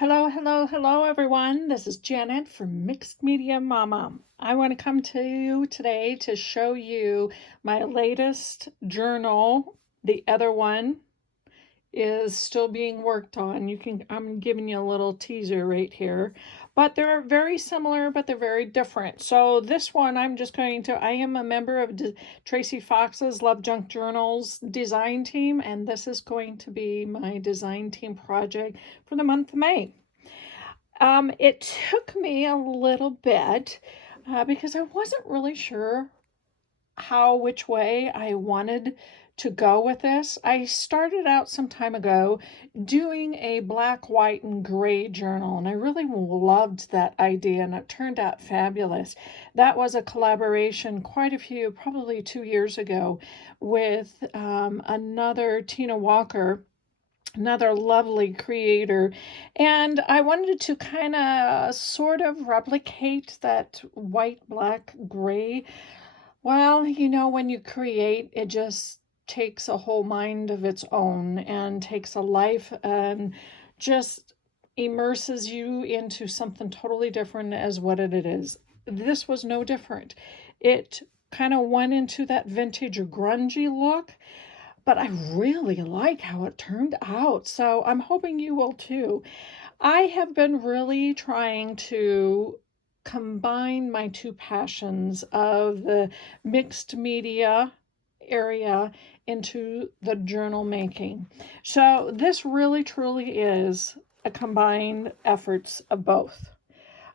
Hello, everyone. This is Janet from Mixed Media Momma. I want to come to you today to show you my latest journal. The other one is still being worked on. I'm giving you a little teaser right here, but they're very similar, but they're very different. So this one, I am a member of Tracie Fox's LoveJunkJournals design team, and this is going to be my design team project for the month of May. It took me a little bit because I wasn't really sure which way I wanted to go with this. I started out some time ago doing a black, white, and gray journal, and I really loved that idea, and it turned out fabulous. That was a collaboration probably 2 years ago, with another Tina Walker, another lovely creator, and I wanted to kind of sort of replicate that white, black, gray. Well, when you create, it just takes a whole mind of its own and takes a life and just immerses you into something totally different as what it is. This was no different. It kind of went into that vintage grungy look, but I really like how it turned out. So I'm hoping you will too. I have been really trying to combine my two passions of the mixed media area into the journal making. So this really truly is a combined efforts of both.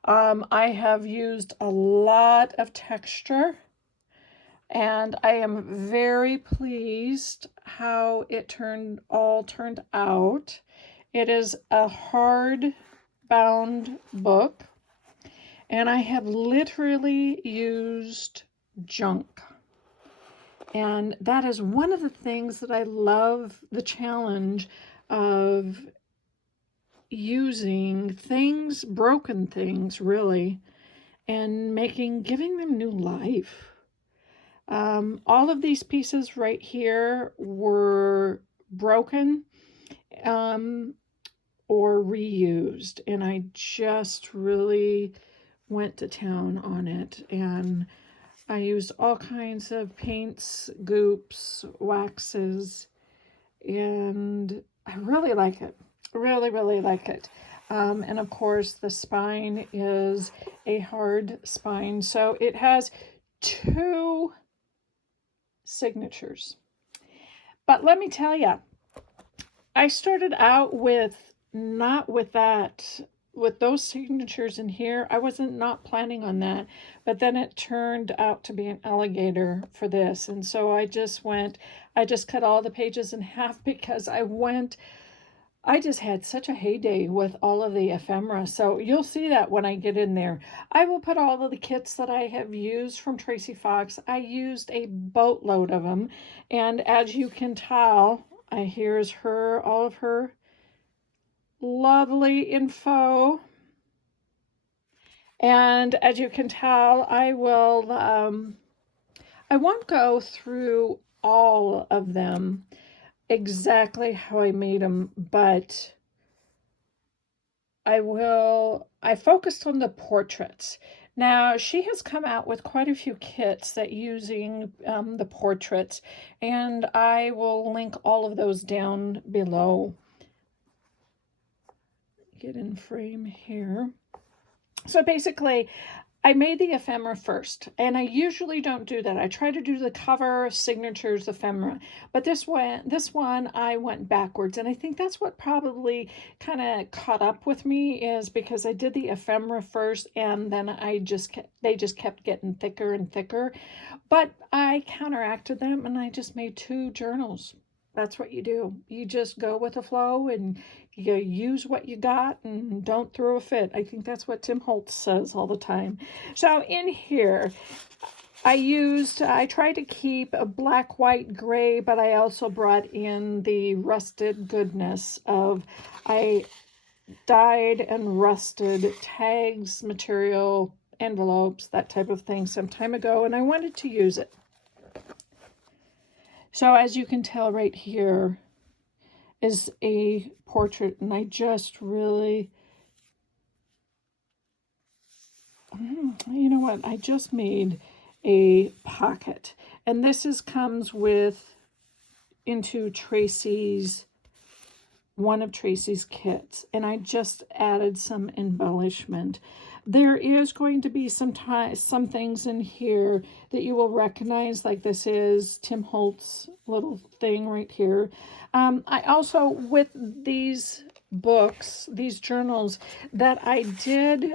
I have used a lot of texture, and I am very pleased how it turned out. It is a hard bound book, and I have literally used junk. And that is one of the things that I love, the challenge of using things, broken things really, and giving them new life. All of these pieces right here were broken or reused, and I just really went to town on it, and I used all kinds of paints, goops, waxes, and I really like it. Really like it. And of course, the spine is a hard spine, so it has 2 signatures. But let me tell you, I started out not with those signatures in here. I wasn't not planning on that, but then it turned out to be an alligator for this. And so I just cut all the pages in half because I just had such a heyday with all of the ephemera. So you'll see that when I get in there. I will put all of the kits that I have used from Tracie Fox. I used a boatload of them. And as you can tell, here's all of her lovely info. And as you can tell, I won't go through all of them exactly how I made them, but I focused on the portraits. Now, she has come out with quite a few kits that using the portraits, and I will link all of those down below. Get in frame here. So basically, I made the ephemera first, and I usually don't do that. I try to do the cover, signatures, ephemera, but this one I went backwards, and I think that's what probably kind of caught up with me, is because I did the ephemera first, and then they just kept getting thicker and thicker, but I counteracted them, and I just made 2 journals. That's what you do. You just go with the flow, and you use what you got and don't throw a fit. I think that's what Tim Holtz says all the time. So in here, I tried to keep a black, white, gray, but I also brought in the rusted goodness I dyed and rusted tags, material, envelopes, that type of thing some time ago, and I wanted to use it. So as you can tell right here is a portrait, and I just really you know what? I just made a pocket. And this comes with into Tracie's, one of Tracie's kits. And I just added some embellishment. There is going to be some things in here that you will recognize, like this is Tim Holtz's little thing right here. I also, with these books, these journals, that I did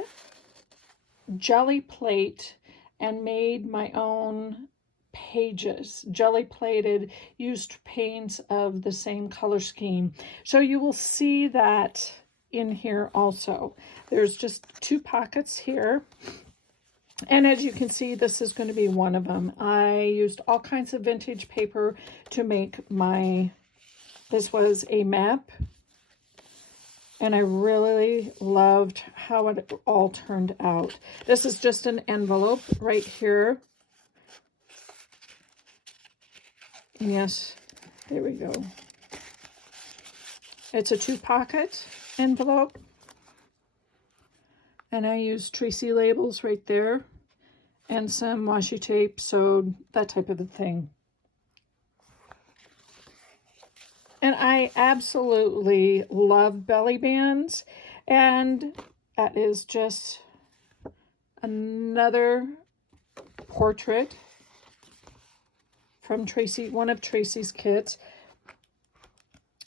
jelly plate and made my own pages, jelly plated, used paints of the same color scheme. So you will see that in here also. There's just 2 pockets here. And as you can see, this is going to be one of them. I used all kinds of vintage paper to make my, this was a map. And I really loved how it all turned out. This is just an envelope right here. And yes, there we go. It's a 2-pocket envelope. And I used Tracie Labels right there. And some washi tape, sewed, that type of a thing. And I absolutely love belly bands. And that is just another portrait from Tracie, one of Tracie's kits.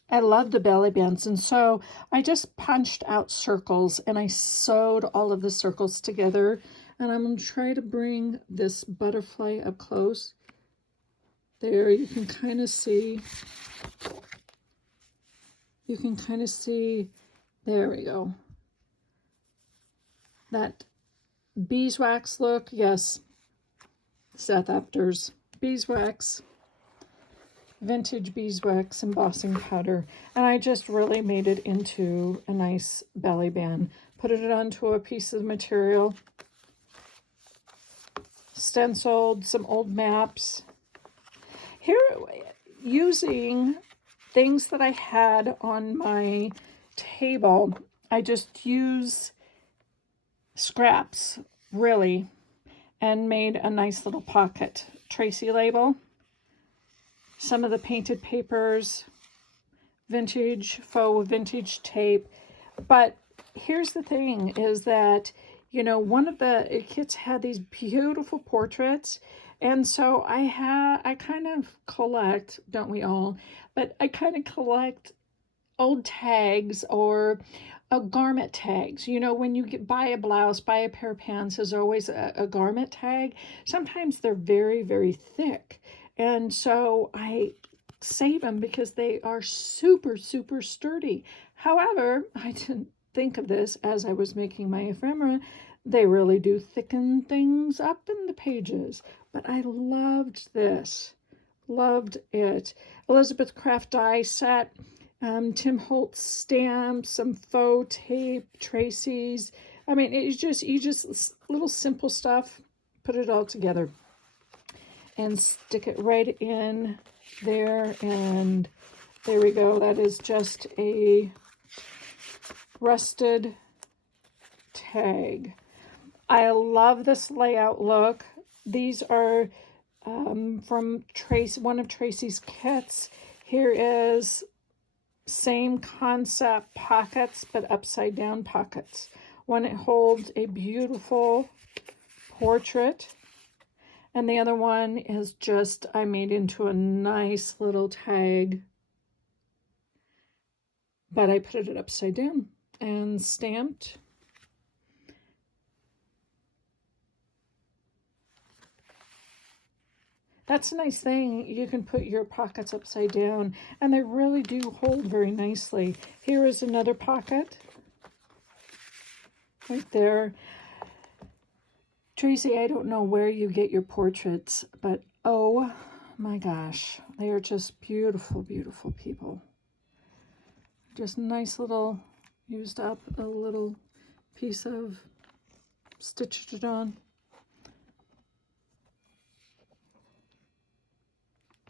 I love the belly bands, and so I just punched out circles and I sewed all of the circles together. And I'm going to try to bring this butterfly up close. There, you can kind of see. You can kind of see, there we go. That beeswax look, yes, Seth Apter's beeswax. Vintage beeswax embossing powder, and I just really made it into a nice belly band. Put it onto a piece of material, stenciled some old maps. Here, using things that I had on my table, I just use scraps, really, and made a nice little pocket. Tracie label. Some of the painted papers, vintage, faux vintage tape. But here's the thing is that, you know, one of the kits had these beautiful portraits. And so I kind of collect, don't we all? But I kind of collect old tags or garment tags. You know, when you buy a blouse, buy a pair of pants, there's always a garment tag. Sometimes they're very, very thick. And so I save them because they are super, super sturdy. However, I didn't think of this as I was making my ephemera. They really do thicken things up in the pages. But I loved this. Loved it. Elizabeth Craft Die Set. Tim Holtz stamps, some faux tape, Tracie's. I mean, it's just, you just little simple stuff. Put it all together. And stick it right in there, and there we go. That is just a rusted tag. I love this layout look. These are from one of Tracie's kits. Here is same concept pockets, but upside down pockets. One, it holds a beautiful portrait. And the other one is just, I made into a nice little tag. But I put it upside down and stamped. That's a nice thing. You can put your pockets upside down. And they really do hold very nicely. Here is another pocket. Right there. Tracie, I don't know where you get your portraits, but oh my gosh, they are just beautiful, beautiful people. Just nice little, used up a little piece of, stitched it on.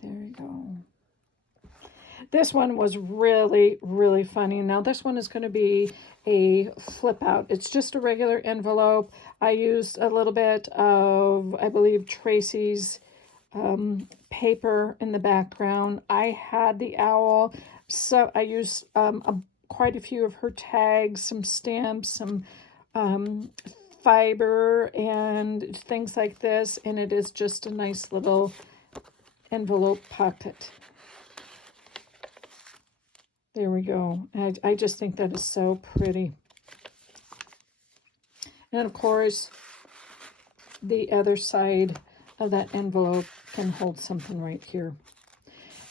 There you go. This one was really, really funny. Now this one is going to be a flip out. It's just a regular envelope. I used a little bit of, I believe, Tracie's paper in the background. I had the owl, so I used quite a few of her tags, some stamps, some fiber and things like this, and it is just a nice little envelope pocket. There we go. I just think that is so pretty. And of course, the other side of that envelope can hold something right here.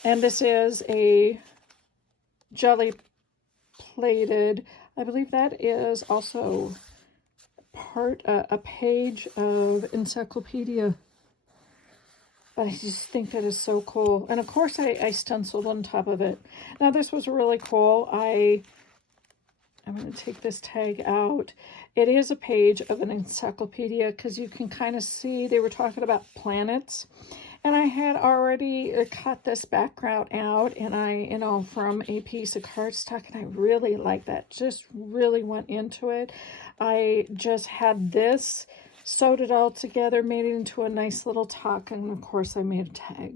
And this is a jelly plated, I believe that is also a page of encyclopedia. But I just think that is so cool. And of course I stenciled on top of it. Now this was really cool. I'm going to take this tag out. It is a page of an encyclopedia because you can kind of see they were talking about planets. And I had already cut this background out, and from a piece of cardstock, and I really like that. Just really went into it. I just had this, sewed it all together, made it into a nice little tuck, and of course I made a tag.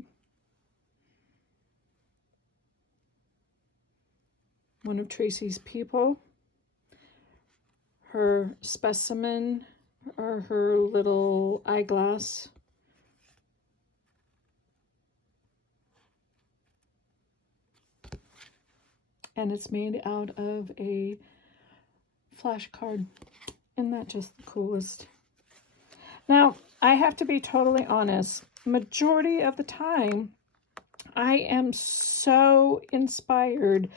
One of Tracie's people. Her specimen, or her little eyeglass. And it's made out of a flashcard. Isn't that just the coolest? Now, I have to be totally honest. Majority of the time, I am so inspired.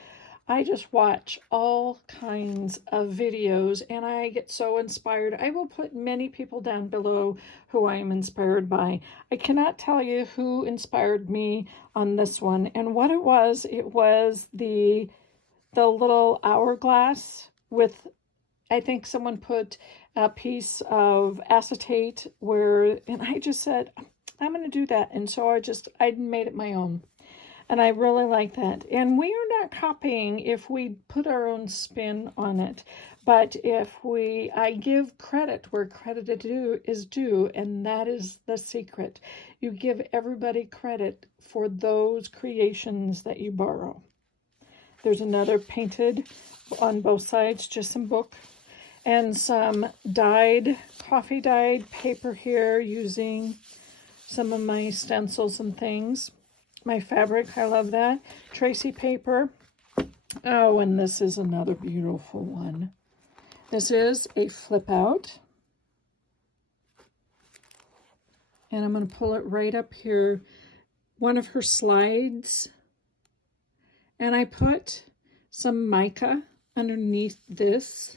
I just watch all kinds of videos and I get so inspired. I will put many people down below who I am inspired by. I cannot tell you who inspired me on this one. And what it was the little hourglass with, I think someone put a piece of acetate and I just said, I'm going to do that. And so I made it my own. And I really like that. And we are not copying if we put our own spin on it. But I give credit where credit is due, and that is the secret. You give everybody credit for those creations that you borrow. There's another painted on both sides, just some book. And some coffee dyed paper here using some of my stencils and things. My fabric, I love that. Tracie paper. Oh, and this is another beautiful one. This is a flip out. And I'm going to pull it right up here. One of her slides. And I put some mica underneath this.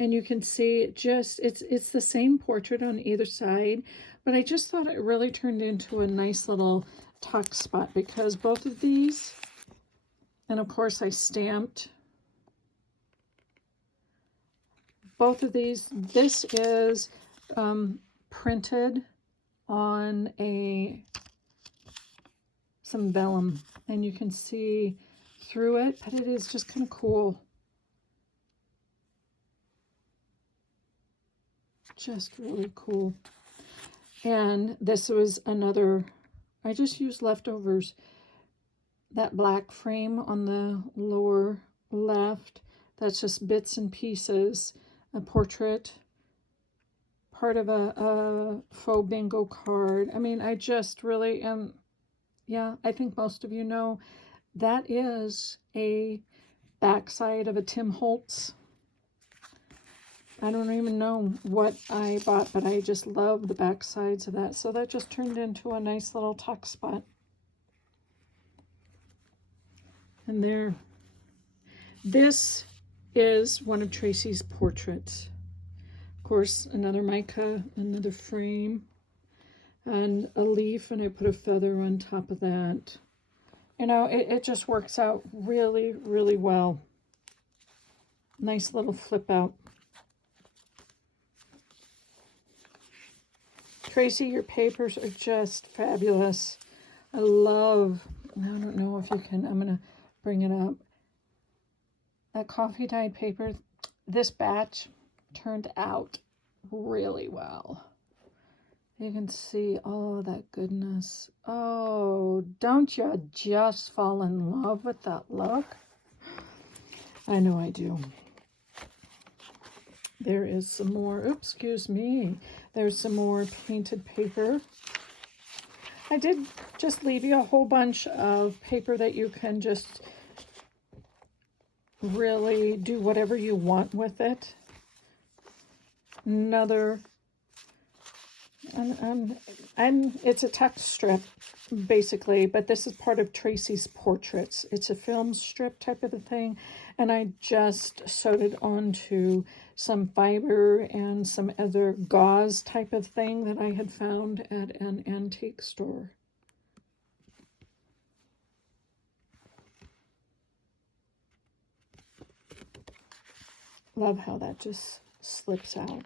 And you can see it's the same portrait on either side. But I just thought it really turned into a nice little tuck spot because both of these, and of course I stamped both of these. This is printed on some vellum, and you can see through it, but it is just kind of cool. Just really cool. And this was another, I just used leftovers. That black frame on the lower left, that's just bits and pieces. A portrait, part of a faux bingo card. I mean, I just really am, yeah, I think most of you know, that is a backside of a Tim Holtz. I don't even know what I bought, but I just love the back sides of that. So that just turned into a nice little tuck spot. And there. This is one of Tracie's portraits. Of course, another mica, another frame, and a leaf, and I put a feather on top of that. You know, it just works out really, really well. Nice little flip out. Tracie, your papers are just fabulous. I don't know if you can, I'm going to bring it up. That coffee dyed paper, this batch turned out really well. You can see all of that goodness. Oh, don't you just fall in love with that look? I know I do. There is some more, oops, excuse me. There's some more painted paper. I did just leave you a whole bunch of paper that you can just really do whatever you want with it. Another, and it's a text strip, basically, but this is part of Tracie's portraits. It's a film strip type of a thing, and I just sewed it onto some fiber and some other gauze type of thing that I had found at an antique store. Love how that just slips out.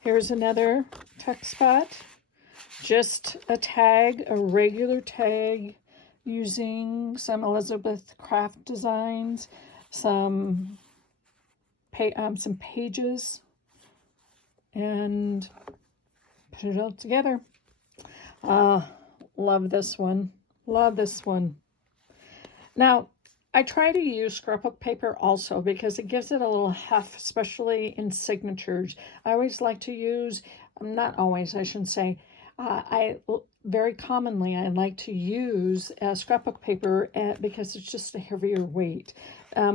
Here's another text spot. Just a tag, a regular tag, using some Elizabeth Craft designs, some pages, and put it all together. Love this one. Love this one. Now, I try to use scrapbook paper also because it gives it a little heft, especially in signatures. I always like to use, not always, I shouldn't say, very commonly I like to use scrapbook paper because it's just a heavier weight.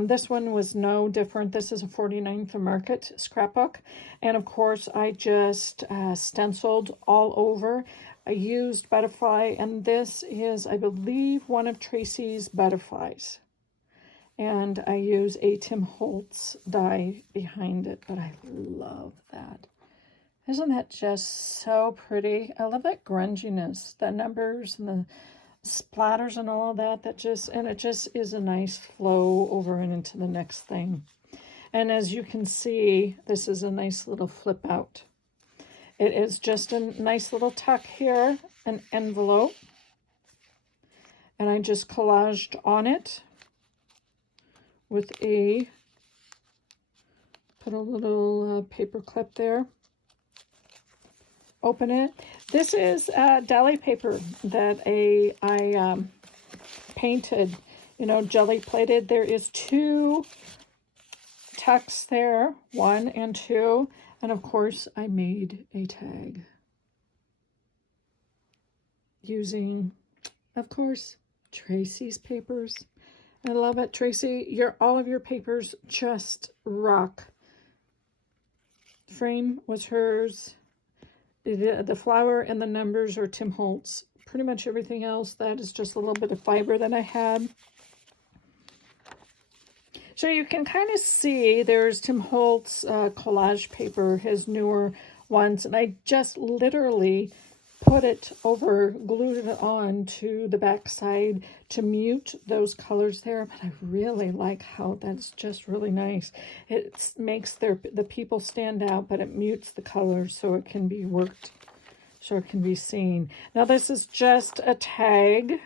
This one was no different. This is a 49th Market scrapbook. And of course, I just stenciled all over. I used butterfly, and this is, I believe, one of Tracie's butterflies. And I use a Tim Holtz die behind it, but I love that. Isn't that just so pretty? I love that grunginess, the numbers and the splatters and all of that. And it just is a nice flow over and into the next thing. And as you can see, this is a nice little flip out. It is just a nice little tuck here, an envelope. And I just collaged on it with put a little paper clip there. Open it. This is deli paper that I painted, jelly plated. There is 2 tucks there, 1 and 2, and of course I made a tag using, of course, Tracie's papers. I love it, Tracie. All of your papers just rock. Frame was hers. The flower and the numbers are Tim Holtz. Pretty much everything else, that is just a little bit of fiber that I had. So you can kind of see there's Tim Holtz collage paper, his newer ones, and I just literally put it over, glued it on to the back side to mute those colors there. But I really like how that's just really nice. It makes the people stand out, but it mutes the colors so it can be worked, so it can be seen. Now this is just a tag,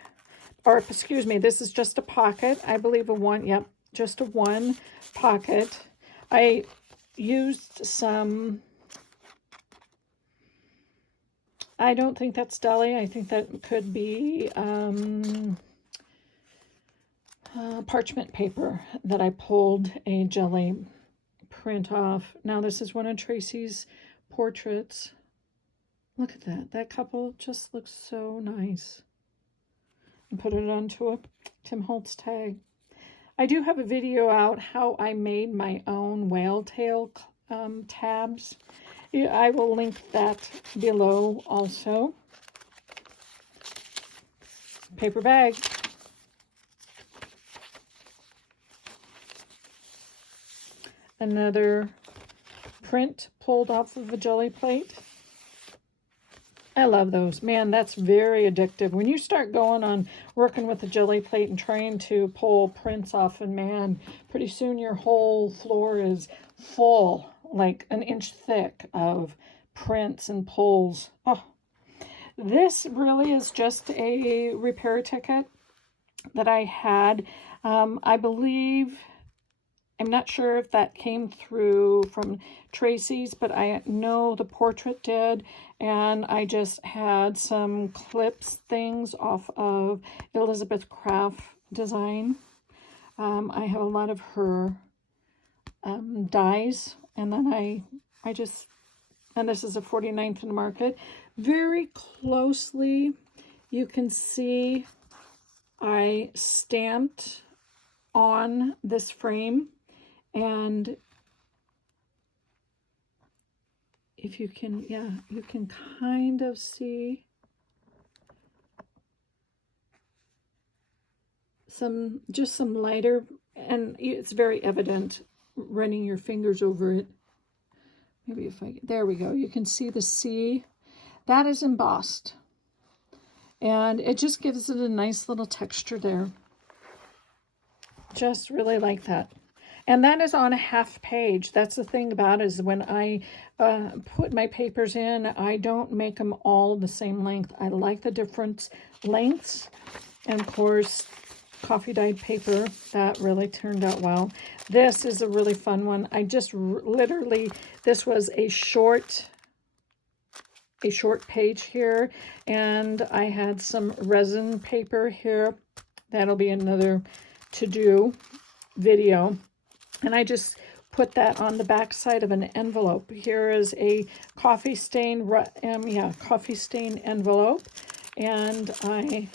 or excuse me, this is just a pocket. I believe just a 1 pocket. I used some, I don't think that's deli. I think that could be parchment paper that I pulled a jelly print off. Now this is one of Tracie's portraits. Look at that. That couple just looks so nice. And put it onto a Tim Holtz tag. I do have a video out how I made my own whale tail tabs. I will link that below also. Paper bag. Another print pulled off of a jelly plate. I love those. Man, that's very addictive. When you start going on working with a jelly plate and trying to pull prints off, and man, pretty soon your whole floor is full, like an inch thick of prints and pulls. Oh, this really is just a repair ticket that I had. I believe I'm not sure if that came through from Tracie's, but I know the portrait did. And I just had some clips things off of Elizabeth Craft Design. I have a lot of her dies. And then I just, and this is a 49th in the market. Very closely, you can see I stamped on this frame. And if you can, yeah, you can kind of see just some lighter, and it's very evident running your fingers over it. Maybe if there we go. You can see the C. That is embossed. And it just gives it a nice little texture there. Just really like that. And that is on a half page. That's the thing about it, is when I put my papers in, I don't make them all the same length. I like the different lengths. And of course, coffee dyed paper, that really turned out well. This is a really fun one. I just literally, this was a short page here, and I had some resin paper here. That'll be another to-do video. And I just put that on the back side of an envelope. Here is a coffee stain, coffee stain envelope. And I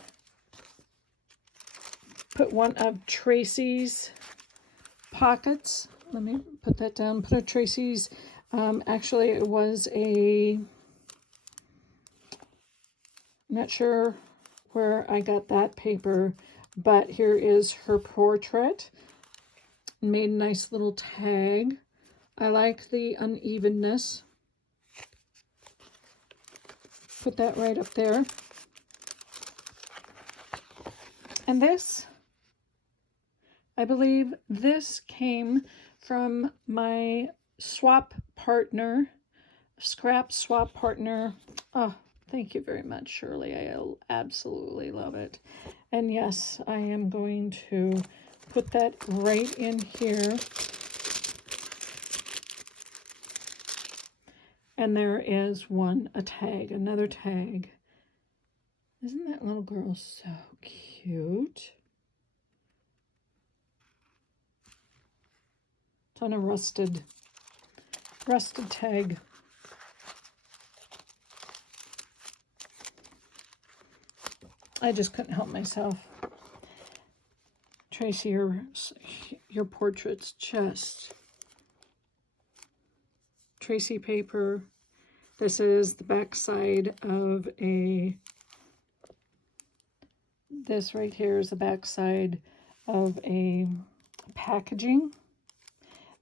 put one of Tracie's pockets. Let me put that down. Put a Tracie's, actually it was I'm not sure where I got that paper, but here is her portrait. Made a nice little tag. I like the unevenness. Put that right up there. And this, I believe this came from my swap partner, scrap swap partner. Oh, thank you very much, Shirley. I absolutely love it. And yes, I am going to put that right in here. And there is a tag, another tag. Isn't that little girl so cute? It's on a rusted tag. I just couldn't help myself. Tracie, your portrait's just Tracie paper. This is the back side of this right here is the back side of a packaging.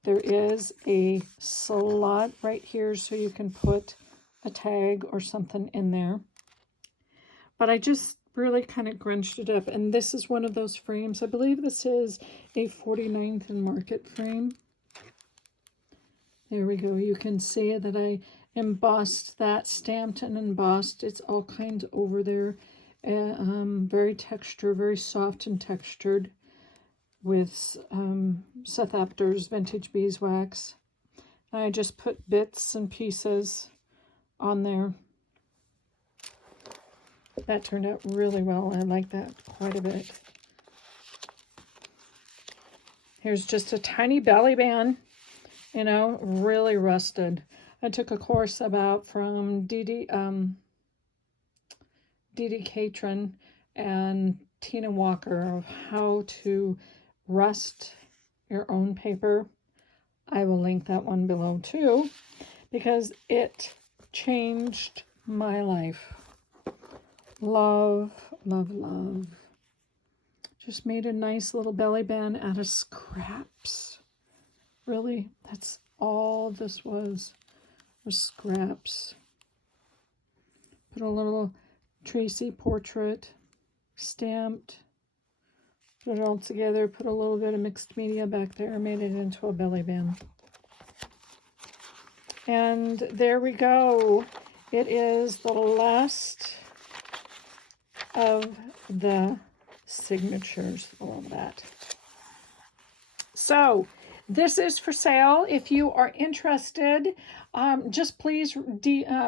There is a slot right here so you can put a tag or something in there. But I just really kind of grunched it up. And this is one of those frames. I believe this is a 49th in market frame. There we go. You can see that I embossed that, stamped and embossed. It's all kinds over there. Very very soft and textured with Seth Apter's Vintage Beeswax. I just put bits and pieces on there. That turned out really well. I like that quite a bit. Here's just a tiny belly band, you know, really rusted. I took a course from Dee Catron and Tina Walker of how to rust your own paper. I will link that one below too, because it changed my life. Love, love, love. Just made a nice little belly band out of scraps. Really, that's all this was scraps. Put a little Tracie portrait, stamped, put it all together, put a little bit of mixed media back there, made it into a belly band. And there we go. It is the last of the signatures. I love that. So This is for sale. If you are interested, just please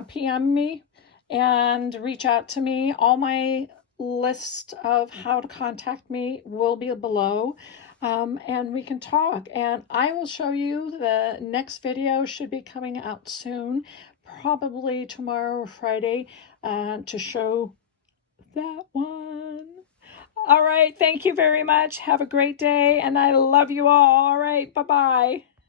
PM me and reach out to me. All my list of how to contact me will be below, and we can talk. And I will show you, the next video should be coming out soon, probably tomorrow or Friday, to show that one. All right, thank you very much. Have a great day, and I love you all. All right, bye-bye.